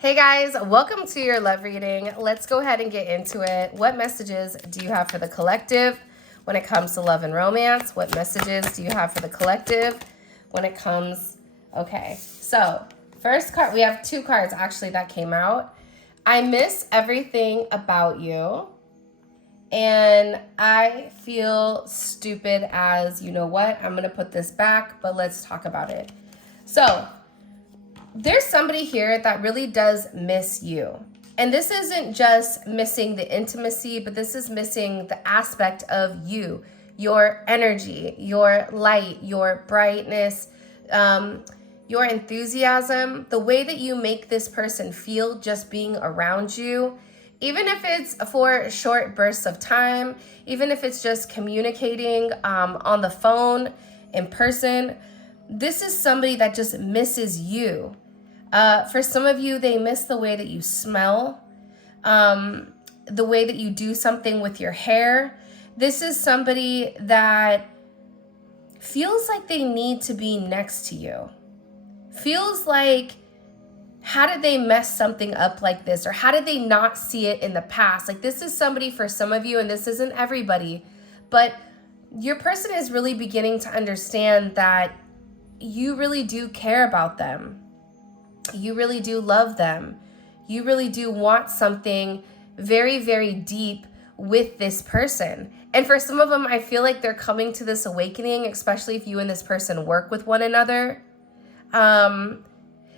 Hey guys, welcome to your love reading. Let's go ahead and get into it. What messages do you have for the collective when it comes to love and romance? What messages do you have for the collective when it comes... Okay, so first card, we have two cards actually that came out. I miss everything about you. And I feel stupid as, you know what? I'm going to put this back, but let's talk about it. So there's somebody here that really does miss you. And this isn't just missing the intimacy, but this is missing the aspect of you, your energy, your light, your brightness, your enthusiasm, the way that you make this person feel just being around you. Even if it's for short bursts of time, even if it's just communicating on the phone, in person, this is somebody that just misses you. For some of you, they miss the way that you smell, the way that you do something with your hair. This is somebody that feels like they need to be next to you. Feels like, how did they mess something up like this? Or how did they not see it in the past? Like, this is somebody for some of you, and this isn't everybody, but your person is really beginning to understand that you really do care about them. You really do love them. You really do want something very, very deep with this person. And for some of them, I feel like they're coming to this awakening, especially if you and this person work with one another.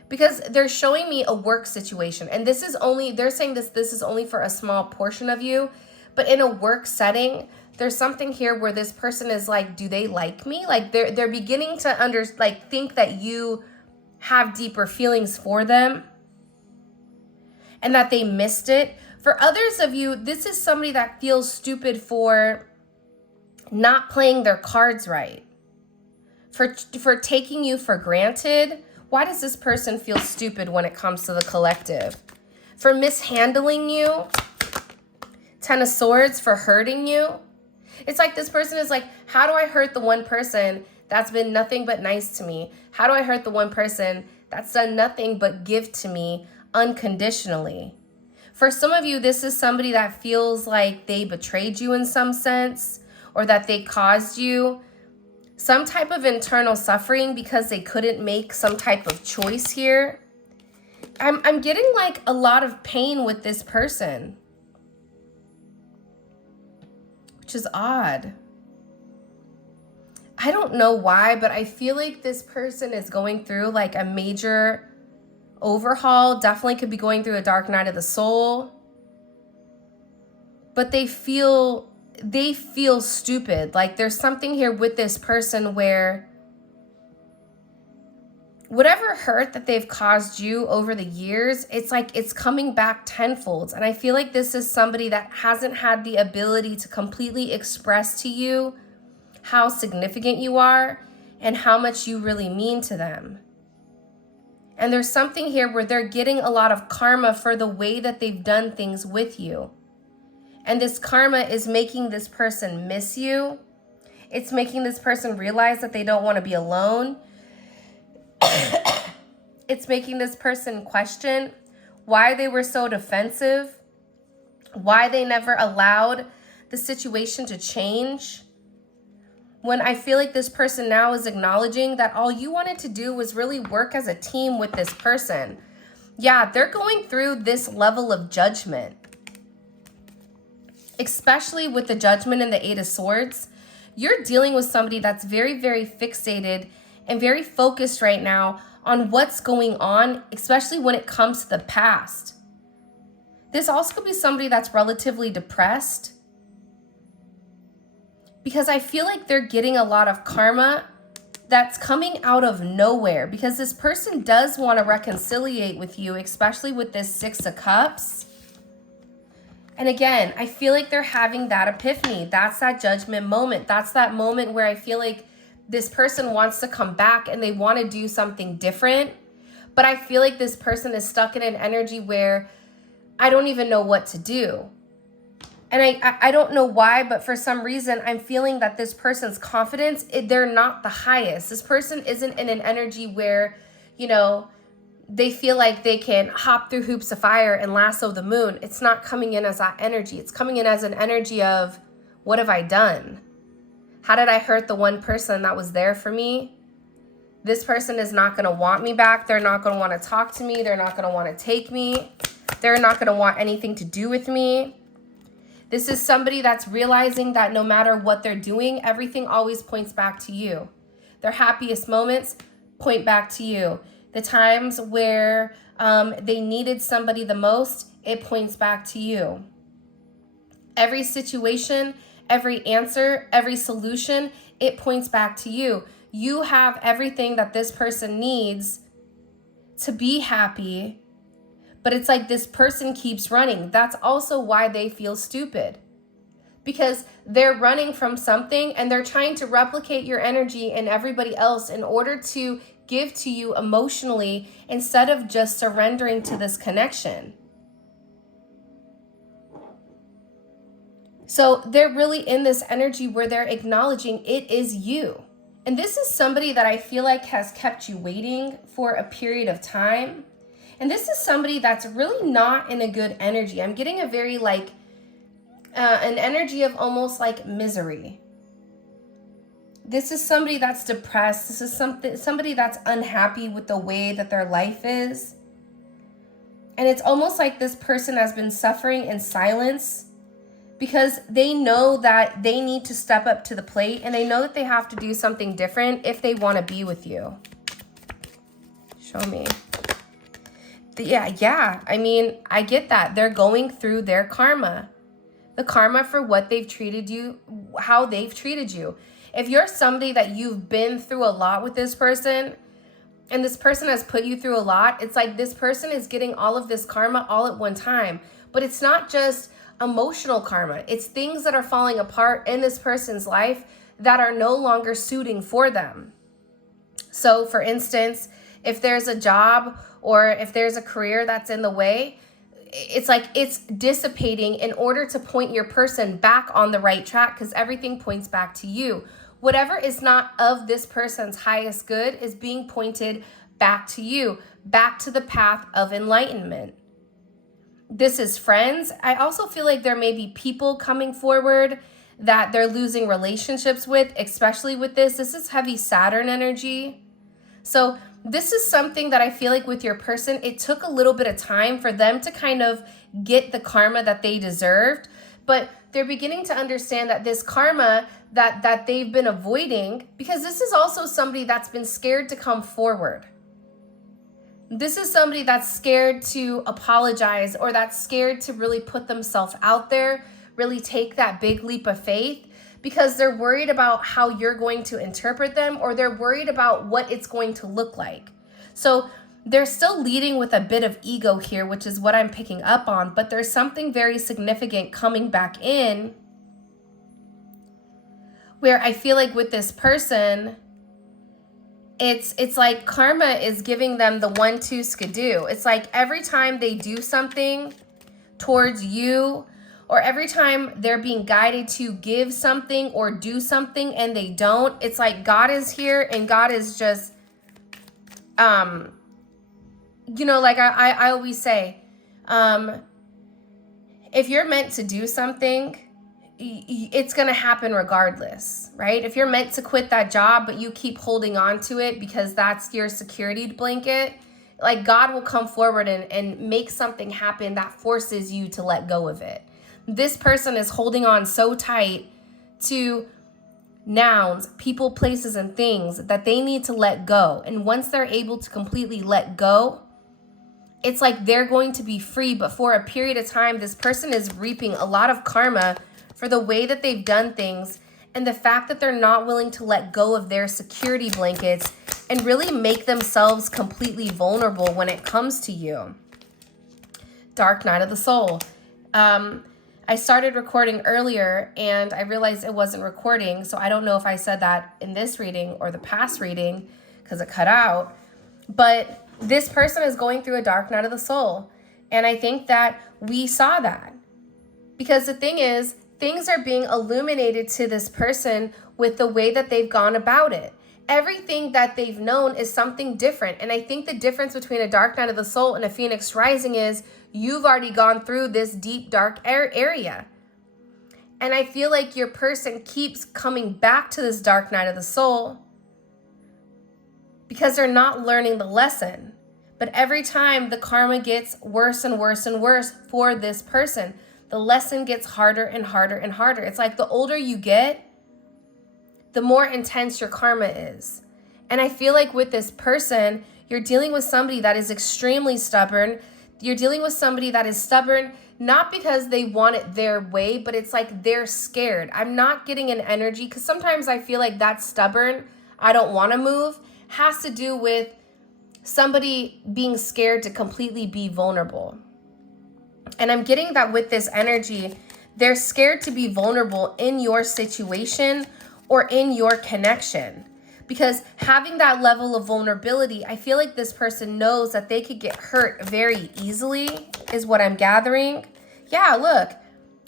Because they're showing me a work situation. And this is only, they're saying this is only for a small portion of you. But in a work setting, there's something here where this person is like, do they like me? Like they're beginning to think that you have deeper feelings for them and that they missed it. For others of you, this is somebody that feels stupid for not playing their cards right, for taking you for granted. Why does this person feel stupid when it comes to the collective? For mishandling you. Ten of Swords, for hurting you. It's like this person is like, how do I hurt the one person that's been nothing but nice to me? How do I hurt the one person that's done nothing but give to me unconditionally? For some of you, this is somebody that feels like they betrayed you in some sense, or that they caused you some type of internal suffering because they couldn't make some type of choice here. I'm getting like a lot of pain with this person, which is odd. I don't know why, but I feel like this person is going through like a major overhaul. Definitely could be going through a dark night of the soul. But they feel stupid. Like there's something here with this person where whatever hurt that they've caused you over the years, it's like it's coming back tenfold. And I feel like this is somebody that hasn't had the ability to completely express to you how significant you are and how much you really mean to them. And there's something here where they're getting a lot of karma for the way that they've done things with you. And this karma is making this person miss you. It's making this person realize that they don't want to be alone. It's making this person question why they were so defensive, why they never allowed the situation to change. When I feel like this person now is acknowledging that all you wanted to do was really work as a team with this person. Yeah, they're going through this level of judgment, especially with the Judgment and the Eight of Swords. You're dealing with somebody that's very, very fixated and very focused right now on what's going on, especially when it comes to the past. This also could be somebody that's relatively depressed, because I feel like they're getting a lot of karma that's coming out of nowhere, because this person does want to reconciliate with you, especially with this Six of Cups. And again, I feel like they're having that epiphany. That's that judgment moment. That's that moment where I feel like this person wants to come back and they want to do something different. But I feel like this person is stuck in an energy where I don't even know what to do. And I don't know why, but for some reason, I'm feeling that this person's confidence, they're not the highest. This person isn't in an energy where, you know, they feel like they can hop through hoops of fire and lasso the moon. It's not coming in as that energy. It's coming in as an energy of, what have I done? How did I hurt the one person that was there for me? This person is not going to want me back. They're not going to want to talk to me. They're not going to want to take me. They're not going to want anything to do with me. This is somebody that's realizing that no matter what they're doing, everything always points back to you. Their happiest moments point back to you. The times where they needed somebody the most, it points back to you. Every situation, every answer, every solution, it points back to you. You have everything that this person needs to be happy, but it's like this person keeps running. That's also why they feel stupid, because they're running from something and they're trying to replicate your energy and everybody else in order to give to you emotionally instead of just surrendering to this connection. So they're really in this energy where they're acknowledging it is you. And this is somebody that I feel like has kept you waiting for a period of time. And this is somebody that's really not in a good energy. I'm getting a very like, an energy of almost like misery. This is somebody that's depressed. This is somebody that's unhappy with the way that their life is. And it's almost like this person has been suffering in silence because they know that they need to step up to the plate and they know that they have to do something different if they want to be with you. Show me. Yeah. I mean, I get that. They're going through their karma. The karma for what they've treated you, how they've treated you. If you're somebody that you've been through a lot with this person, and this person has put you through a lot, it's like this person is getting all of this karma all at one time. But it's not just emotional karma. It's things that are falling apart in this person's life that are no longer suiting for them. So for instance, if there's a job or if there's a career that's in the way, it's like it's dissipating in order to point your person back on the right track because everything points back to you. Whatever is not of this person's highest good is being pointed back to you, back to the path of enlightenment. This is friends. I also feel like there may be people coming forward that they're losing relationships with, especially with this. This is heavy Saturn energy. So this is something that I feel like with your person, it took a little bit of time for them to kind of get the karma that they deserved, but they're beginning to understand that this karma that they've been avoiding, because this is also somebody that's been scared to come forward. This is somebody that's scared to apologize or that's scared to really put themselves out there, really take that big leap of faith because they're worried about how you're going to interpret them or they're worried about what it's going to look like. So they're still leading with a bit of ego here, which is what I'm picking up on, but there's something very significant coming back in where I feel like with this person, it's like karma is giving them the 1-2 skidoo. It's like every time they do something towards you or every time they're being guided to give something or do something and they don't, it's like God is here and God is just, you know, like I always say, if you're meant to do something, it's going to happen regardless, right? If you're meant to quit that job, but you keep holding on to it because that's your security blanket, like God will come forward and make something happen that forces you to let go of it. This person is holding on so tight to nouns, people, places, and things that they need to let go. And once they're able to completely let go, it's like they're going to be free. But for a period of time, this person is reaping a lot of karma for the way that they've done things and the fact that they're not willing to let go of their security blankets and really make themselves completely vulnerable when it comes to you. Dark Night of the Soul. I started recording earlier and I realized it wasn't recording, so I don't know if I said that in this reading or the past reading because it cut out. But this person is going through a dark night of the soul. And I think that we saw that. Because the thing is, things are being illuminated to this person with the way that they've gone about it. everything that they've known is something different. And I think the difference between a dark night of the soul and a Phoenix rising is you've already gone through this deep, dark area. And I feel like your person keeps coming back to this dark night of the soul because they're not learning the lesson. But every time the karma gets worse and worse and worse for this person, the lesson gets harder and harder and harder. It's like the older you get, the more intense your karma is. And I feel like with this person, you're dealing with somebody that is extremely stubborn. You're dealing with somebody that is stubborn, not because they want it their way, but it's like they're scared. I'm not getting an energy, because sometimes I feel like that stubborn, I don't want to move, has to do with somebody being scared to completely be vulnerable. And I'm getting that with this energy, they're scared to be vulnerable in your situation or in your connection. Because having that level of vulnerability, I feel like this person knows that they could get hurt very easily, is what I'm gathering. Yeah, look,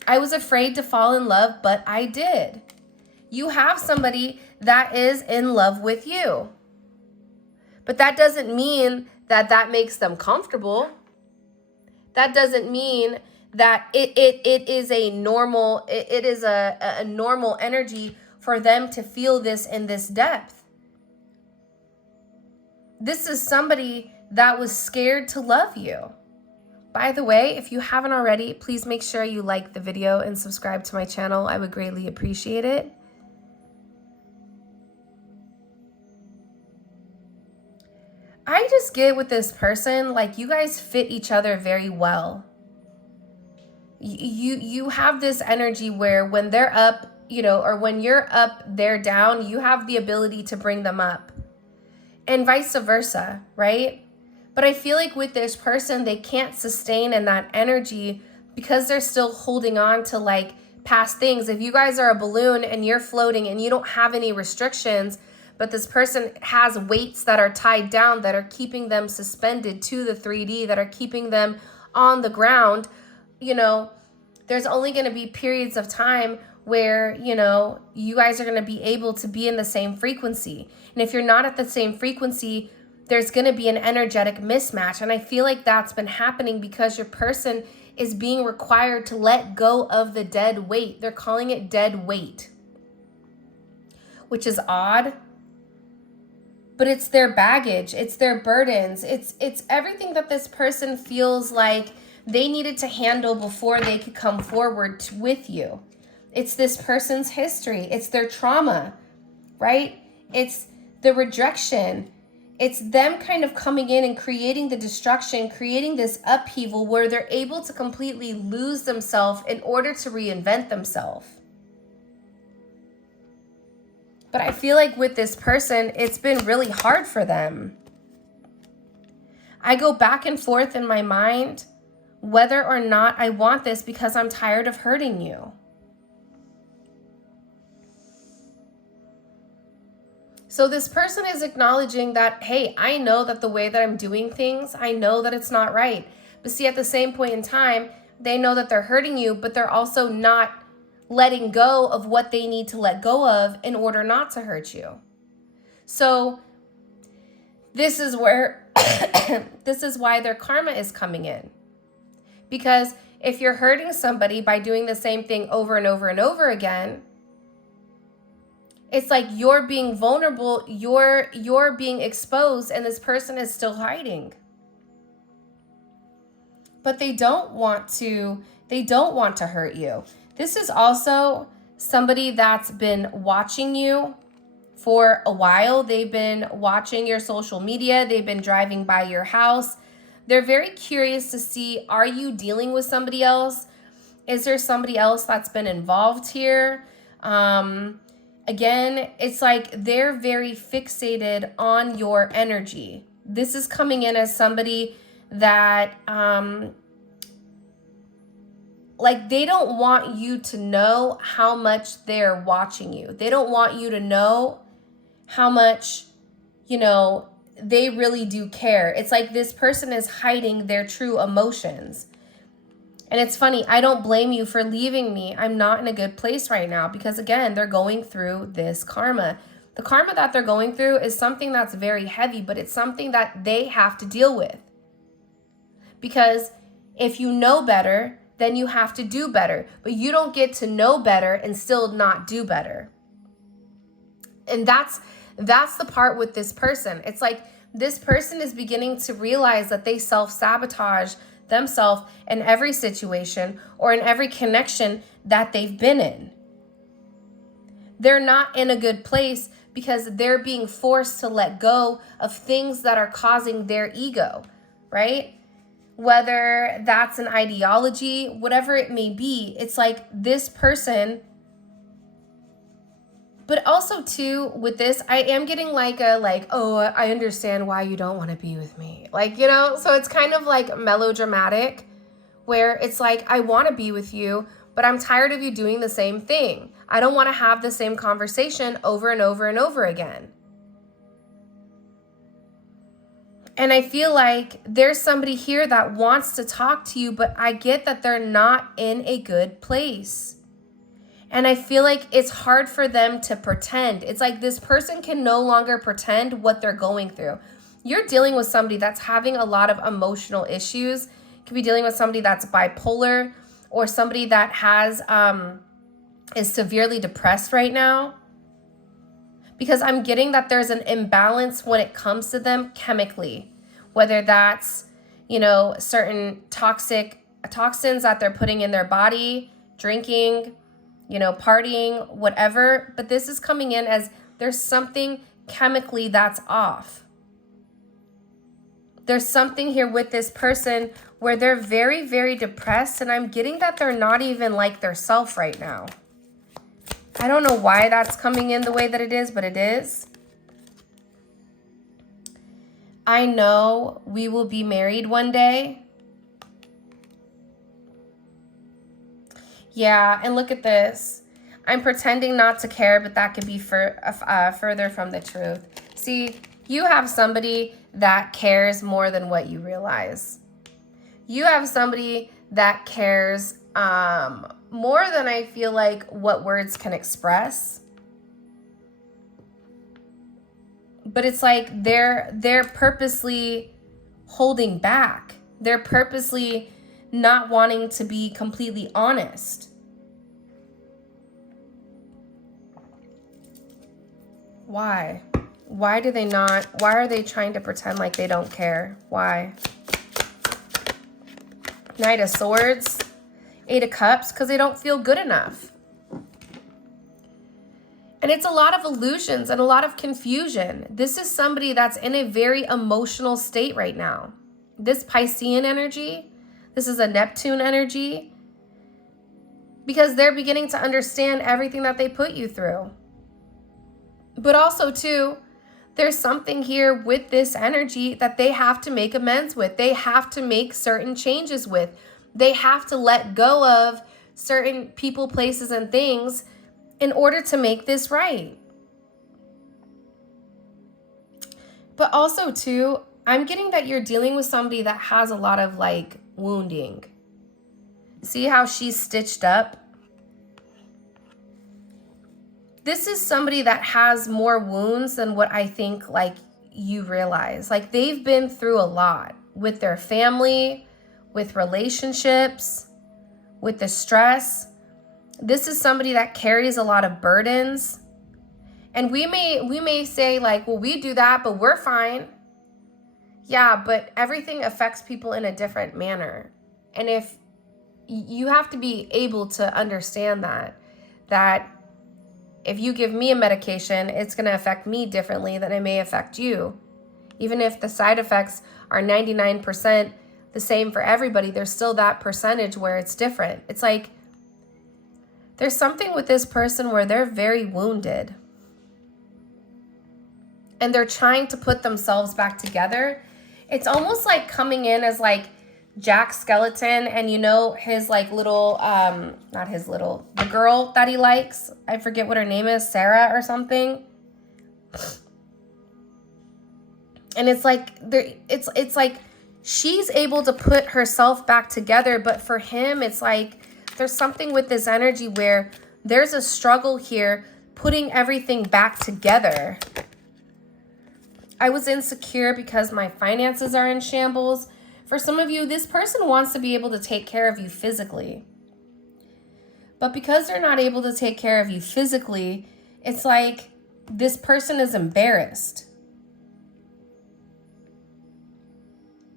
I was afraid to fall in love, but I did. You have somebody that is in love with you. But that doesn't mean that that makes them comfortable. That doesn't mean that it is a normal, it is a normal energy for them to feel this in this depth. This is somebody that was scared to love you. By the way, if you haven't already, please make sure you like the video and subscribe to my channel. I would greatly appreciate it. I just get with this person, like you guys fit each other very well. You have this energy where when they're up, or when you're up, they're down, you have the ability to bring them up. And vice versa, right? But I feel like with this person, they can't sustain in that energy because they're still holding on to like past things. If you guys are a balloon and you're floating and you don't have any restrictions, but this person has weights that are tied down that are keeping them suspended to the 3D, that are keeping them on the ground, there's only going to be periods of time where, you guys are going to be able to be in the same frequency. And if you're not at the same frequency, there's going to be an energetic mismatch. And I feel like that's been happening because your person is being required to let go of the dead weight. They're calling it dead weight, which is odd. But it's their baggage, it's their burdens, it's everything that this person feels like they needed to handle before they could come forward with you. It's this person's history, it's their trauma, right? It's the rejection. It's them kind of coming in and creating the destruction, creating this upheaval where they're able to completely lose themselves in order to reinvent themselves. But I feel like with this person, it's been really hard for them. I go back and forth in my mind whether or not I want this because I'm tired of hurting you. So this person is acknowledging that, hey, I know that the way that I'm doing things, I know that it's not right. But see, at the same point in time, they know that they're hurting you, but they're also not letting go of what they need to let go of in order not to hurt you. So this is where, this is why their karma is coming in. Because if you're hurting somebody by doing the same thing over and over and over again, it's like you're being vulnerable, you're being exposed, and this person is still hiding. But they don't want to hurt you. This is also somebody that's been watching you for a while. They've been watching your social media. They've been driving by your house. They're very curious to see, are you dealing with somebody else? Is there somebody else that's been involved here? Again, it's like they're very fixated on your energy. This is coming in as somebody that, like, they don't want you to know how much they're watching you. They don't want you to know how much, they really do care. It's like this person is hiding their true emotions. And it's funny, I don't blame you for leaving me. I'm not in a good place right now because, again, they're going through this karma. The karma that they're going through is something that's very heavy, but it's something that they have to deal with. Because if you know better, then you have to do better. But you don't get to know better and still not do better. And that's the part with this person. It's like this person is beginning to realize that they self-sabotage themselves in every situation or in every connection that they've been in. They're not in a good place because they're being forced to let go of things that are causing their ego, right? Whether that's an ideology, whatever it may be, it's like this person. But also too, with this, I am getting oh, I understand why you don't want to be with me. So it's kind of like melodramatic where it's like, I want to be with you, but I'm tired of you doing the same thing. I don't want to have the same conversation over and over and over again. And I feel like there's somebody here that wants to talk to you, but I get that they're not in a good place. And I feel like it's hard for them to pretend. It's like this person can no longer pretend what they're going through. You're dealing with somebody that's having a lot of emotional issues. You could be dealing with somebody that's bipolar or somebody that has is severely depressed right now. Because I'm getting that there's an imbalance when it comes to them chemically. Whether that's, certain toxins that they're putting in their body, drinking, partying, whatever. But this is coming in as there's something chemically that's off. There's something here with this person where they're very, very depressed. And I'm getting that they're not even like their self right now. I don't know why that's coming in the way that it is, but it is. I know we will be married one day. Yeah, and look at this. I'm pretending not to care, but that could be further from the truth. See, you have somebody that cares more than what you realize. You have somebody that cares more than I feel like what words can express. But it's like they're purposely holding back. They're purposely not wanting to be completely honest. Why? Why do they not? Why are they trying to pretend like they don't care? Why? Knight of Swords, Eight of Cups, because they don't feel good enough. And it's a lot of illusions and a lot of confusion. This is somebody that's in a very emotional state right now. This Piscean energy, this is a Neptune energy, because they're beginning to understand everything that they put you through. But also too, there's something here with this energy that they have to make amends with. They have to make certain changes with. They have to let go of certain people, places, and things in order to make this right. But also too, I'm getting that you're dealing with somebody that has a lot of wounding. See how she's stitched up? This is somebody that has more wounds than what I think you realize. They've been through a lot with their family, with relationships, with the stress. This is somebody that carries a lot of burdens. And we may say well, we do that, but we're fine. Yeah, but everything affects people in a different manner. And if you have to be able to understand that if you give me a medication, it's going to affect me differently than it may affect you. Even if the side effects are 99% the same for everybody, there's still that percentage where it's different. It's there's something with this person where they're very wounded. And they're trying to put themselves back together. It's almost like coming in as Jack Skeleton and his little, not his little, the girl that he likes. I forget what her name is, Sarah or something. And it's it's like she's able to put herself back together. But for him, it's there's something with this energy where there's a struggle here putting everything back together. I was insecure because my finances are in shambles. For some of you, this person wants to be able to take care of you physically. But because they're not able to take care of you physically, it's like this person is embarrassed.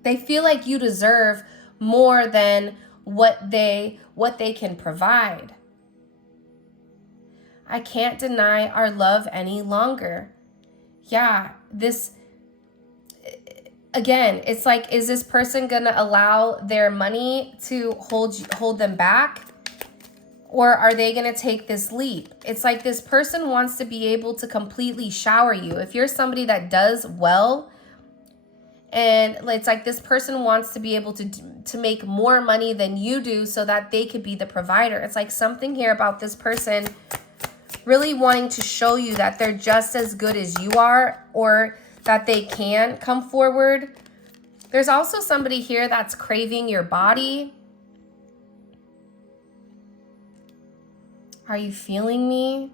They feel like you deserve more than what they can provide. I can't deny our love any longer. Yeah, this, again, it's like, is this person gonna allow their money to hold them back? Or are they gonna take this leap? It's like this person wants to be able to completely shower you. If you're somebody that does well, and it's like this person wants to be able to make more money than you do so that they could be the provider. It's like something here about this person really wanting to show you that they're just as good as you are, or that they can come forward. There's also somebody here that's craving your body. Are you feeling me?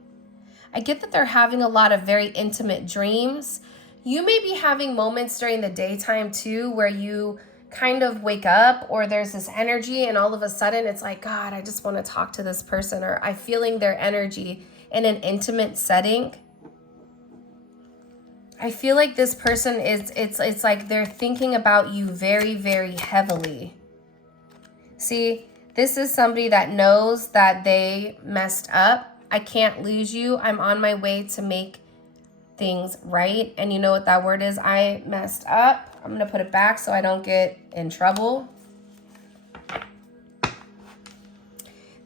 I get that they're having a lot of very intimate dreams. You may be having moments during the daytime too where you kind of wake up, or there's this energy and all of a sudden it's like, God, I just want to talk to this person, or I'm feeling their energy in an intimate setting. I feel like this person is, it's like they're thinking about you very, very heavily. See, this is somebody that knows that they messed up. I can't lose you. I'm on my way to make things right. And you know what that word is? I messed up. I'm going to put it back so I don't get in trouble.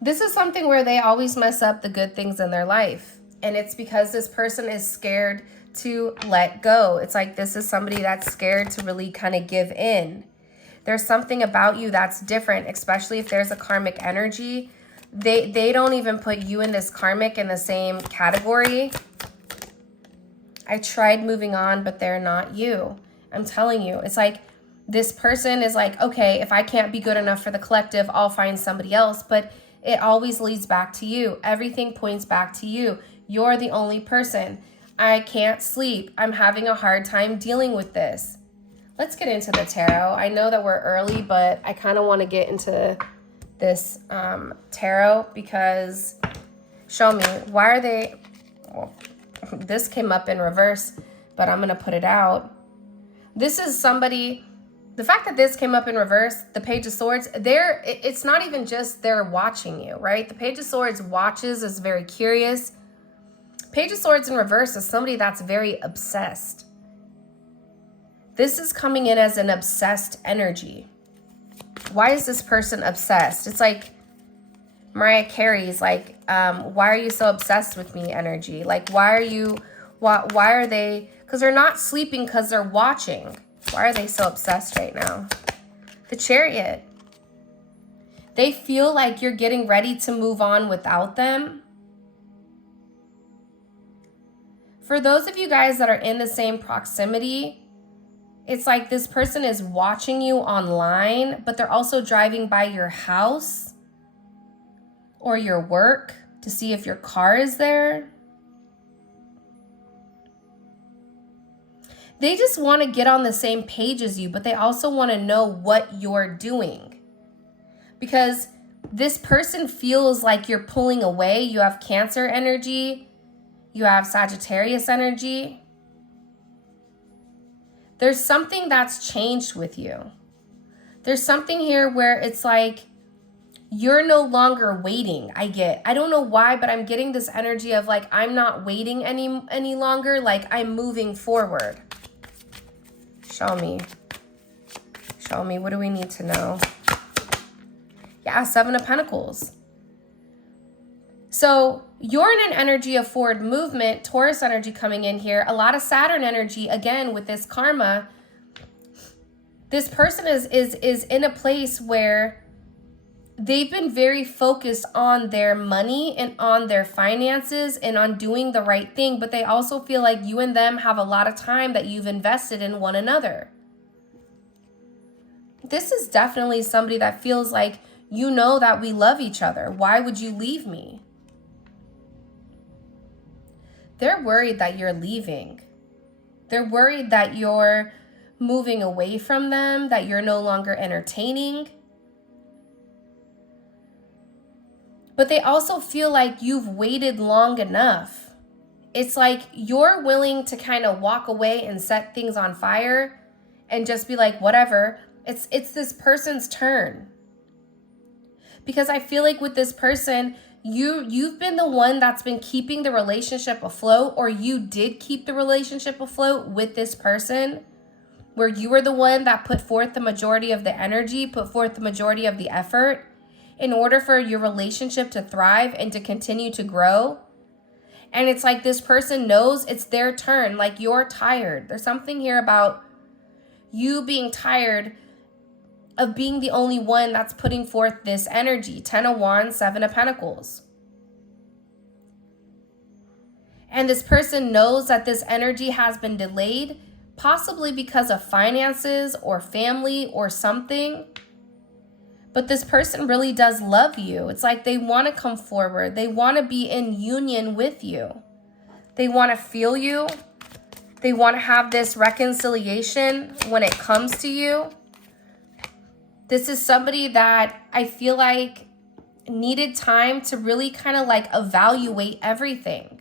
This is something where they always mess up the good things in their life. And it's because this person is scared to let go. It's like this is somebody that's scared to really kind of give in. There's something about you that's different, especially if there's a karmic energy. They don't even put you in this karmic in the same category. I tried moving on, but they're not you. I'm telling you, it's like this person is like, okay, if I can't be good enough for the collective, I'll find somebody else. But it always leads back to you. Everything points back to you. You're the only person. I can't sleep. I'm having a hard time dealing with this. Let's get into the tarot. I know that we're early, but I kind of want to get into this tarot because show me, why are they, well, this came up in reverse, but I'm going to put it out. This is somebody, the fact that this came up in reverse, the Page of Swords, it's not even just they're watching you, right? The Page of Swords watches, is very curious. Page of Swords in reverse is somebody that's very obsessed. This is coming in as an obsessed energy. Why is this person obsessed? It's like Mariah Carey's like, why are you so obsessed with me energy? Like, why are they, because they're not sleeping because they're watching. Why are they so obsessed right now? The Chariot. They feel like you're getting ready to move on without them. For those of you guys that are in the same proximity, it's like this person is watching you online, but they're also driving by your house or your work to see if your car is there. They just want to get on the same page as you, but they also want to know what you're doing. Because this person feels like you're pulling away. You have Cancer energy. You have Sagittarius energy. There's something that's changed with you. There's something here where it's like you're no longer waiting. I don't know why, but I'm getting this energy of like, I'm not waiting any longer. Like I'm moving forward. Show me. Show me. What do we need to know? Yeah, Seven of Pentacles. So you're in an energy of forward movement, Taurus energy coming in here, a lot of Saturn energy, again, with this karma. This person is in a place where they've been very focused on their money and on their finances and on doing the right thing, but they also feel like you and them have a lot of time that you've invested in one another. This is definitely somebody that feels like, you know that we love each other. Why would you leave me? They're worried that you're leaving. They're worried that you're moving away from them, that you're no longer entertaining. But they also feel like you've waited long enough. It's like you're willing to kind of walk away and set things on fire and just be like, whatever. It's this person's turn. Because I feel like with this person, you've been the one that's been keeping the relationship afloat, or you did keep the relationship afloat with this person, where you were the one that put forth the majority of the energy, put forth the majority of the effort in order for your relationship to thrive and to continue to grow. And it's like this person knows it's their turn, like you're tired. There's something here about you being tired of being the only one that's putting forth this energy. 10 of Wands, 7 of Pentacles. And this person knows that this energy has been delayed, possibly because of finances or family or something. But this person really does love you. It's like they want to come forward. They want to be in union with you. They want to feel you. They want to have this reconciliation when it comes to you. This is somebody that I feel like needed time to really kind of like evaluate everything.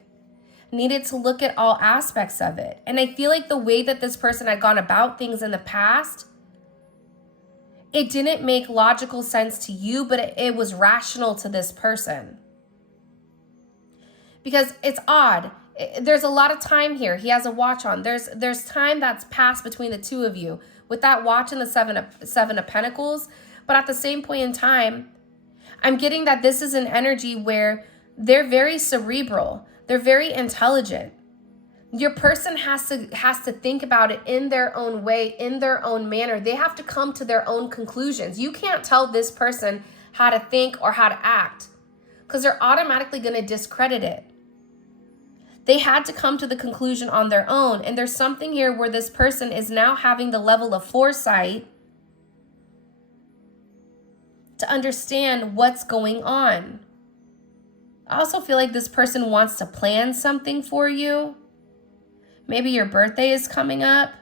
Needed to look at all aspects of it. And I feel like the way that this person had gone about things in the past, it didn't make logical sense to you, but it was rational to this person. Because it's odd. There's a lot of time here. He has a watch on. There's time that's passed between the two of you with that watch and the seven of Pentacles. But at the same point in time, I'm getting that this is an energy where they're very cerebral. They're very intelligent. Your person has to think about it in their own way, in their own manner. They have to come to their own conclusions. You can't tell this person how to think or how to act because they're automatically going to discredit it. They had to come to the conclusion on their own. And there's something here where this person is now having the level of foresight to understand what's going on. I also feel like this person wants to plan something for you. Maybe your birthday is coming up,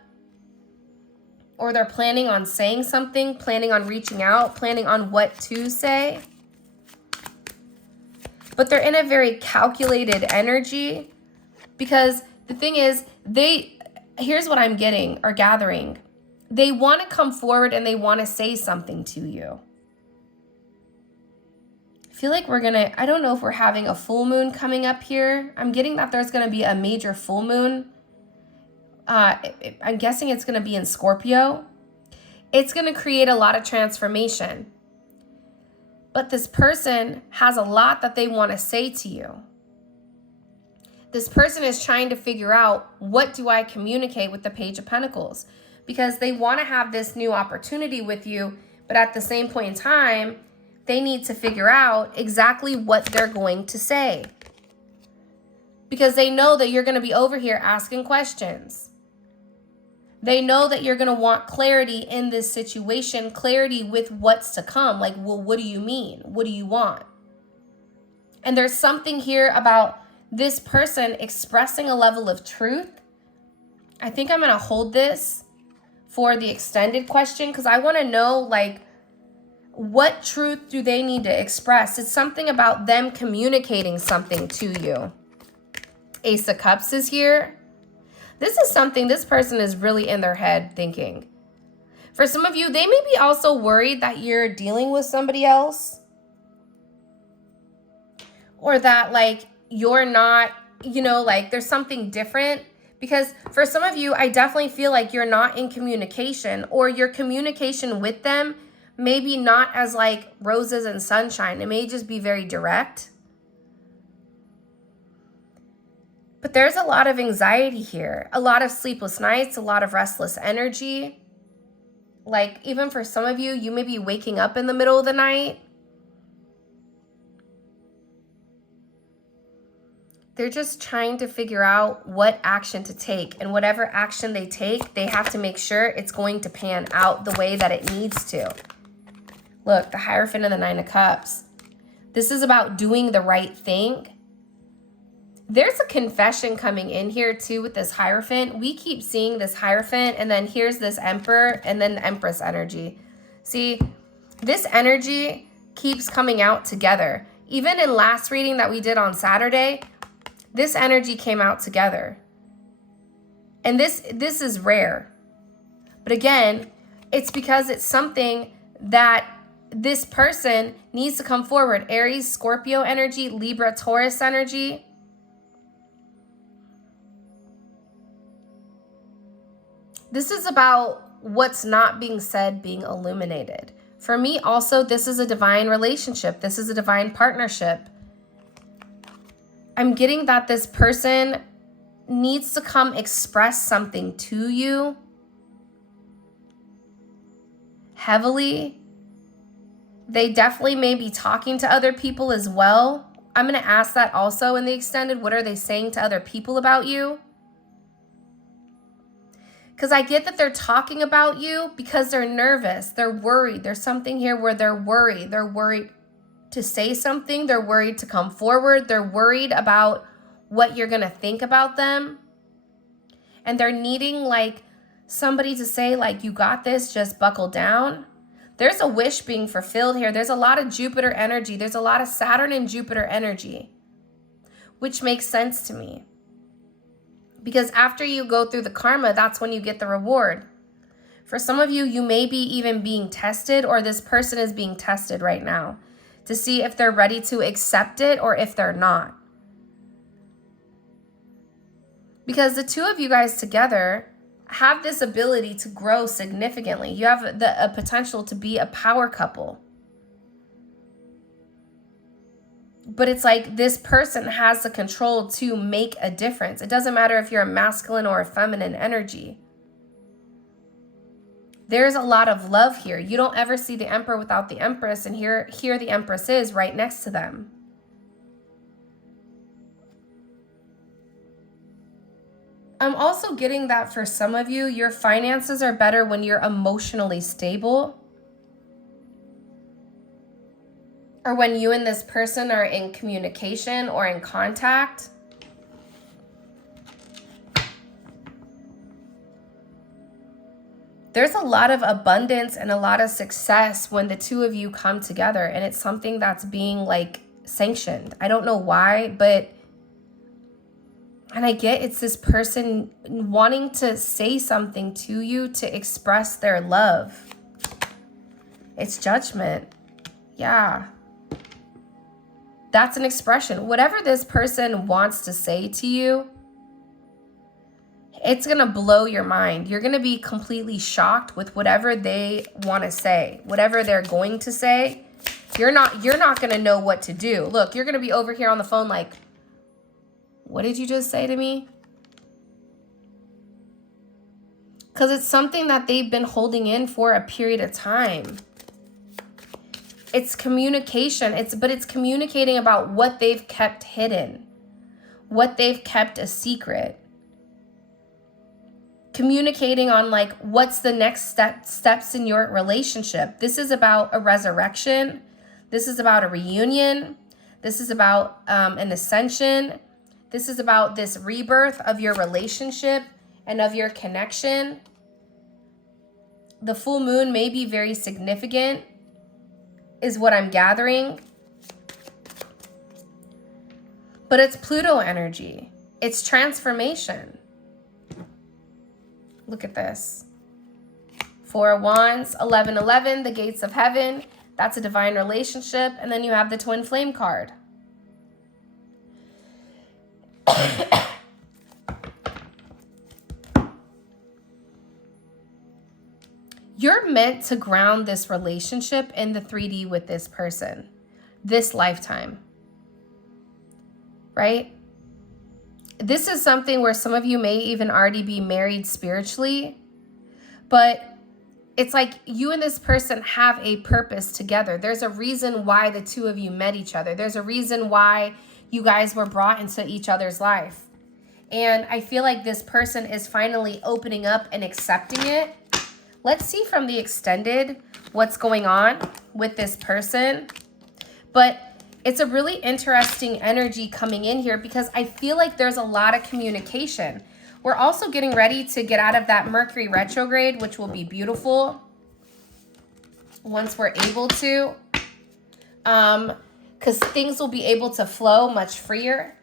or they're planning on saying something, planning on reaching out, planning on what to say. But they're in a very calculated energy because the thing is, here's what I'm getting or gathering. They want to come forward and they want to say something to you. I feel like I don't know if we're having a full moon coming up here. I'm getting that there's going to be a major full moon. I'm guessing it's going to be in Scorpio. It's going to create a lot of transformation. But this person has a lot that they want to say to you. This person is trying to figure out, what do I communicate with the Page of Pentacles? Because they want to have this new opportunity with you, but at the same point in time, they need to figure out exactly what they're going to say. Because they know that you're going to be over here asking questions. They know that you're going to want clarity in this situation, clarity with what's to come. Like, well, what do you mean? What do you want? And there's something here about this person expressing a level of truth. I think I'm going to hold this for the extended question because I want to know, like, what truth do they need to express? It's something about them communicating something to you. Ace of Cups is here. This is something this person is really in their head thinking. For some of you, they may be also worried that you're dealing with somebody else. Or that, like, you're not, like, there's something different. Because for some of you, I definitely feel like you're not in communication, or your communication with them maybe not as like roses and sunshine. It may just be very direct. But there's a lot of anxiety here, a lot of sleepless nights, a lot of restless energy. Like, even for some of you, you may be waking up in the middle of the night. They're just trying to figure out what action to take. And whatever action they take, they have to make sure it's going to pan out the way that it needs to. Look, the Hierophant and the Nine of Cups. This is about doing the right thing. There's a confession coming in here too with this Hierophant. We keep seeing this Hierophant, and then here's this Emperor, and then the Empress energy. See, this energy keeps coming out together. Even in last reading that we did on Saturday, this energy came out together. And this is rare. But again, it's because it's something that this person needs to come forward. Aries, Scorpio energy, Libra, Taurus energy. This is about what's not being said being illuminated. For me also, this is a divine relationship. This is a divine partnership. I'm getting that this person needs to come express something to you heavily. They definitely may be talking to other people as well. I'm going to ask that also in the extended. What are they saying to other people about you? Because I get that they're talking about you because they're nervous. They're worried. There's something here where they're worried. They're worried to say something. They're worried to come forward. They're worried about what you're going to think about them. And they're needing like somebody to say like, you got this, just buckle down. There's a wish being fulfilled here. There's a lot of Jupiter energy. There's a lot of Saturn and Jupiter energy, which makes sense to me. Because after you go through the karma, that's when you get the reward. For some of you, you may be even being tested, or this person is being tested right now to see if they're ready to accept it or if they're not. Because the two of you guys together have this ability to grow significantly. You have a potential to be a power couple. But it's like this person has the control to make a difference. It doesn't matter if you're a masculine or a feminine energy. There's a lot of love here. You don't ever see the Emperor without the Empress, and here the Empress is right next to them. I'm also getting that for some of you, your finances are better when you're emotionally stable. Or when you and this person are in communication or in contact. There's a lot of abundance and a lot of success when the two of you come together, and it's something that's being like sanctioned. I don't know why, but, and I get it's this person wanting to say something to you to express their love. It's Judgment. Yeah. That's an expression. Whatever this person wants to say to you, it's going to blow your mind. You're going to be completely shocked with whatever they want to say. Whatever they're going to say, you're not going to know what to do. Look, you're going to be over here on the phone like, what did you just say to me? Because it's something that they've been holding in for a period of time. It's communication. But it's communicating about what they've kept hidden, what they've kept a secret. Communicating on like what's the next steps in your relationship. This is about a resurrection. This is about a reunion. This is about an ascension. This is about this rebirth of your relationship and of your connection. The full moon may be very significant, is what I'm gathering. But it's Pluto energy. It's transformation. Look at this. 4 of Wands, 1111, the gates of heaven. That's a divine relationship. And then you have the twin flame card. You're meant to ground this relationship in the 3D with this person, this lifetime, right? This is something where some of you may even already be married spiritually, but it's like you and this person have a purpose together. There's a reason why the two of you met each other. There's a reason why you guys were brought into each other's life. And I feel like this person is finally opening up and accepting it. Let's see from the extended what's going on with this person. But It's a really interesting energy coming in here because I feel like there's a lot of communication. We're also getting ready to get out of that Mercury retrograde, which will be beautiful once we're able to. Because things will be able to flow much freer.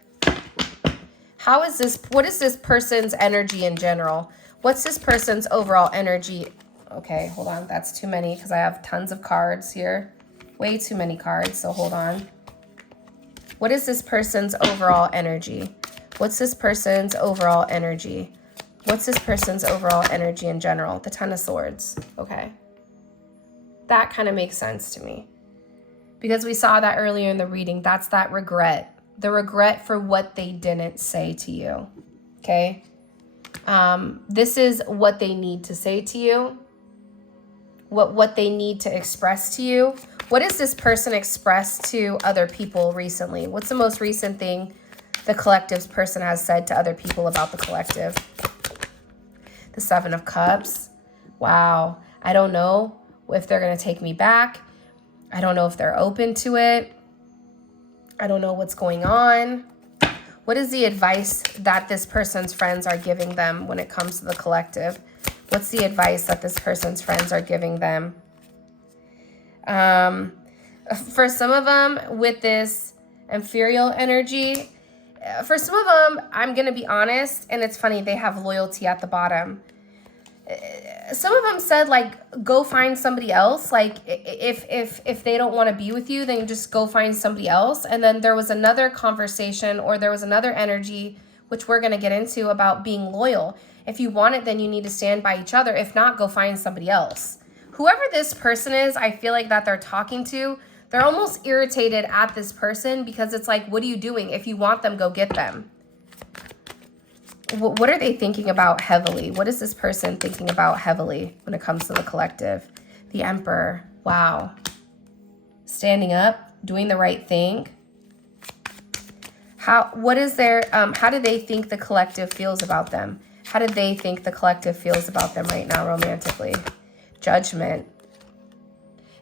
How is this? What is this person's energy in general? What's this person's overall energy? Okay, hold on. That's too many because I have tons of cards here. Way too many cards, so hold on. What is this person's overall energy? What's this person's overall energy? What's this person's overall energy in general? The Ten of Swords. Okay. That kind of makes sense to me. Because we saw that earlier in the reading. That's that regret. The regret for what they didn't say to you. Okay? This is what they need to say to you. What they need to express to you. What has this person expressed to other people recently? What's the most recent thing the collective's person has said to other people about the collective? The Seven of Cups. Wow. I don't know if they're going to take me back. I don't know if they're open to it. I don't know what's going on. What is the advice that this person's friends are giving them when it comes to the collective? What's the advice that this person's friends are giving them? For some of them, with this inferior energy, for some of them, I'm going to be honest, and it's funny, they have loyalty at the bottom. Some of them said, like, go find somebody else. Like, if they don't want to be with you, then just go find somebody else. And then there was another conversation, or there was another energy, which we're going to get into, about being loyal. If you want it, then you need to stand by each other. If not, go find somebody else. Whoever this person is, I feel like that they're talking to, they're almost irritated at this person because it's like, what are you doing? If you want them, go get them. What are they thinking about heavily? What is this person thinking about heavily when it comes to the collective? The Emperor. Wow. Standing up, doing the right thing. What is their, how do they think the collective feels about them? How do they think the collective feels about them right now romantically? Judgment.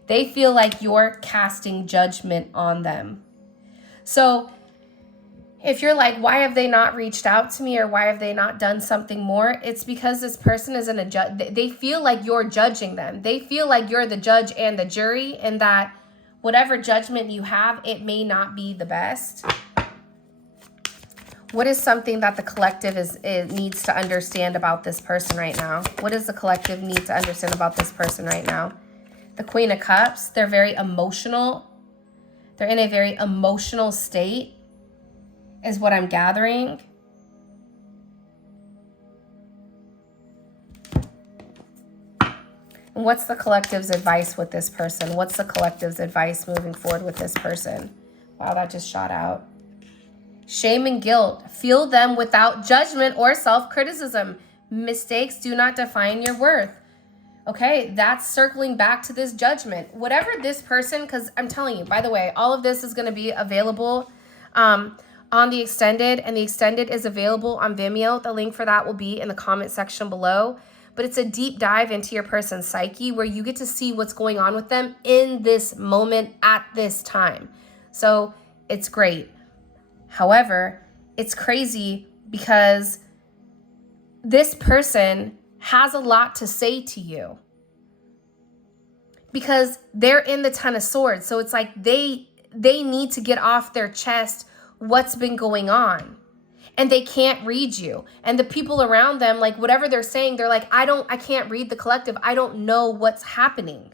They feel like you're casting judgment on them. So if you're like, why have they not reached out to me, or why have they not done something more? It's because this person is in a judge. They feel like you're judging them. They feel like you're the judge and the jury, and that whatever judgment you have, it may not be the best. What is something that the collective needs to understand about this person right now? What does the collective need to understand about this person right now? The Queen of Cups. They're very emotional. They're in a very emotional state, is what I'm gathering. And what's the collective's advice with this person? What's the collective's advice moving forward with this person? Wow, that just shot out. Shame and guilt. Feel them without judgment or self-criticism. Mistakes do not define your worth. Okay, that's circling back to this judgment. Whatever this person, because I'm telling you, by the way, all of this is going to be available on the extended, and the extended is available on Vimeo. The link for that will be in the comment section below. But it's a deep dive into your person's psyche where you get to see what's going on with them in this moment at this time. So it's great. However, it's crazy because this person has a lot to say to you because they're in the Ten of Swords. So it's like they need to get off their chest what's been going on, and they can't read you. And the people around them, like whatever they're saying, they're like, I can't read the collective. I don't know what's happening.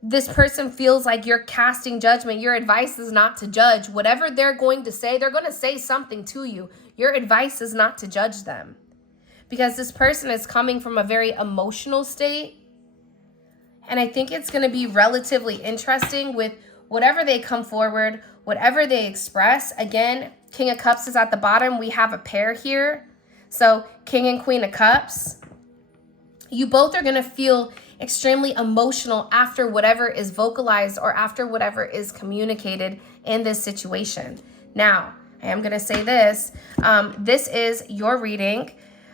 This person feels like you're casting judgment. Your advice is not to judge. Whatever they're going to say, they're going to say something to you. Your advice is not to judge them. Because this person is coming from a very emotional state. And I think it's going to be relatively interesting with whatever they come forward, whatever they express. Again, King of Cups is at the bottom. We have a pair here. So King and Queen of Cups. You both are going to feel extremely emotional after whatever is vocalized or after whatever is communicated in this situation. Now, I am going to say this. This is your reading.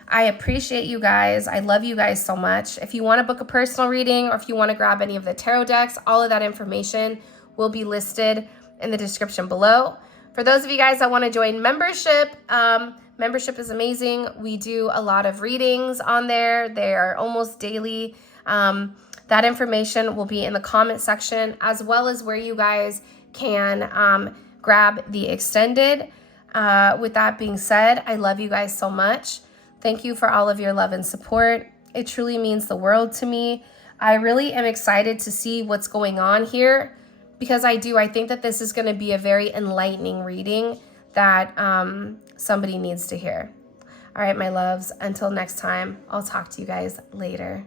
I appreciate you guys. I love you guys so much. If you want to book a personal reading or if you want to grab any of the tarot decks, all of that information will be listed in the description below. For those of you guys that want to join membership, membership is amazing. We do a lot of readings on there. They are almost daily. That information will be in the comment section, as well as where you guys can grab the extended. With that being said, I love you guys so much. Thank you for all of your love and support. It truly means the world to me. I really am excited to see what's going on here, because I think that this is going to be a very enlightening reading that somebody needs to hear. All right, my loves, until next time, I'll talk to you guys later.